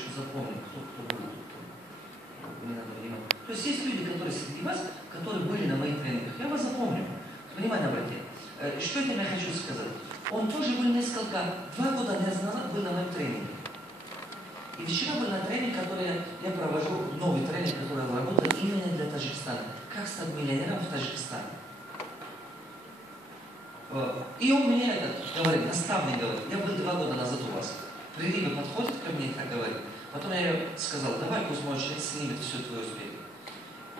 еще запомню, кто был тут. Не надо внимания. То есть есть люди, которые среди вас, которые были на моих тренингах. Я вас запомню. Внимание обратите. Что это я хочу сказать? Он тоже был 2 года назад был на моем тренинге. И вчера был на тренинг, который я провожу, новый тренинг, который работает именно для Таджикистана. Как стать миллионером в Таджикистане. И он мне говорит, наставник говорит, я был 2 года назад у вас. Прилибы подходит ко мне и так говорит. Потом я сказал, давай пусть мой человек снимет всю твою успех.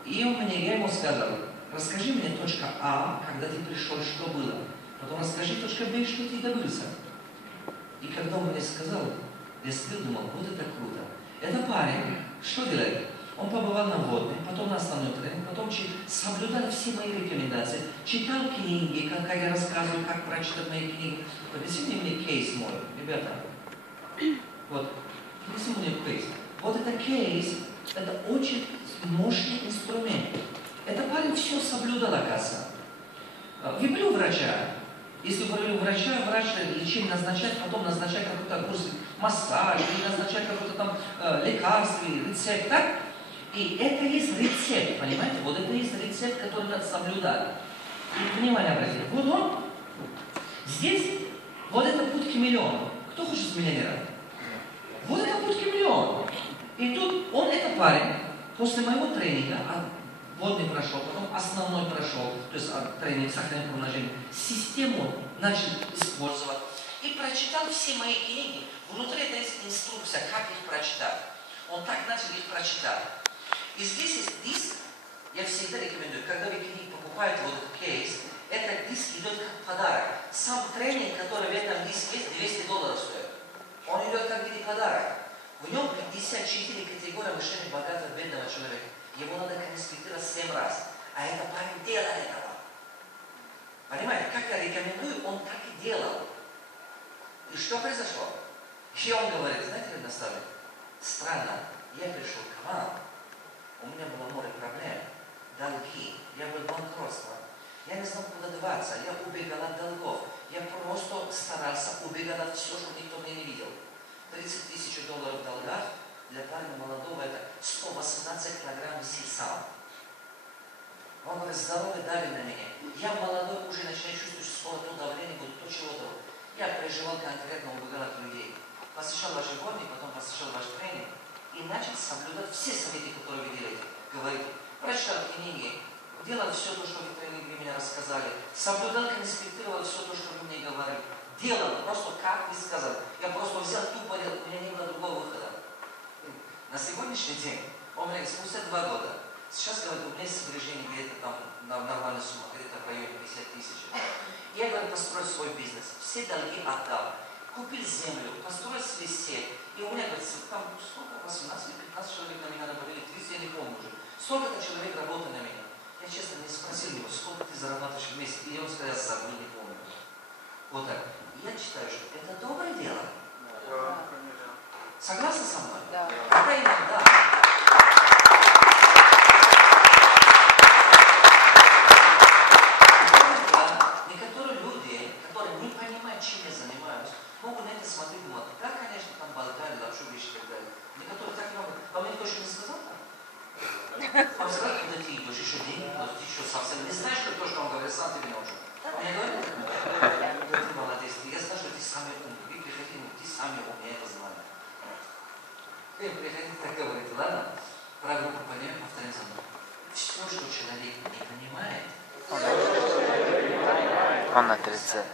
И я ему сказал, расскажи мне точка А, когда ты пришел, что было. Потом расскажи точка Б, что ты добился. И когда он мне сказал, я сидел, думал, вот это круто. Это парень, что делает? Он побывал на водной, потом на основной тренинг, потом соблюдал все мои рекомендации, читал книги, как я рассказываю, как прочитать мои книги. Принесите мне кейс мой, ребята. Вот, принесите мне кейс. Вот это кейс, это очень мощный инструмент. Это парень все соблюдал, оказывается. Люблю врача. Если говорю врача, врач лечение назначает, потом назначает какой-то курс массаж, или назначает какой-то там лекарство, рецепт, так? И это есть рецепт, понимаете? Вот это есть рецепт, который надо соблюдать. И внимание обратите. Вот он, здесь, вот это путь к миллиону. Кто хочет с миллионером? Вот это путь к миллиону. И тут он, это парень, после моего тренинга, водный прошел, потом основной прошел, то есть тренинг сохранения умножения, систему начал использовать и прочитал все мои книги. Внутри это есть инструкция, как их прочитать. Он так начал их прочитать. И здесь есть диск, я всегда рекомендую, когда вы книги покупаете, вот этот кейс, этот диск идет как подарок. Сам тренинг, который в этом диске есть, $200 стоит. Он идет как в виде подарок. В нем 54 категории мышления богатого бедного человека. Его надо конспектировать 7 раз. А это парень делал этого. Понимаете, как я рекомендую, он так и делал. И что произошло? И он говорит, знаете, наставник, странно, я пришел к вам, у меня было море проблем, долги, я был банкротство. Я не знал, куда деваться, я убегал от долгов. Я просто старался убегать от всего, что никто меня не видел. $30 000 в долгах для парня молодого это 118 килограмм сисал. Он говорит, здоровье давит на меня. Я молодой уже начинаю чувствовать, что скоро то давление будет, то чего-то. Я переживал конкретно, убегал от людей. Посещал ваши горни, потом посещал ваш тренинг и начал соблюдать все советы, которые вы делаете. Говорите, прочитал книги, делал все то, что вы в тренинге меня рассказали, соблюдал, конспектировал все то, что вы мне говорили. Делал просто как вы сказали. Я просто взял тупо, у меня не было другого выхода. На сегодняшний день, он мне спустя 2 года, сейчас говорит, у меня есть сбережение где-то там на нормальную сумму, где-то в районе 50 000. Я говорю, построю свой бизнес, все долги отдал, купил землю, построил свой сеть. И у меня, говорит, там сколько, 18 или 15 человек на меня набрали, 30, я не помню уже. Сколько-то человек работает на меня. Я честно не спросил его, сколько ты зарабатываешь в месяц, и он сказал, забыл, не помню. Вот так. Я считаю, что это доброе дело. Да. Согласны со мной? Да. Это иногда. Некоторые люди, которые не понимают, чем я занимаюсь, могут на это смотреть и думать, да, конечно, там болтали, лапшу вещи и так далее. Некоторые так не могут. Вам никто еще не сказал так? Он сказал, куда ты идешь, еще деньги, ты еще совсем не знаешь, что то, что он говорит, сам тебе не нужен. Он мне говорит, ты молодец, я знаю, что ты самый умный, вы приходите, ты самый умный, я это знаю. Вы приходите так говорите, ладно? Про группу понятно, повторяем за мной. Все, что человек не понимает, он отрицает.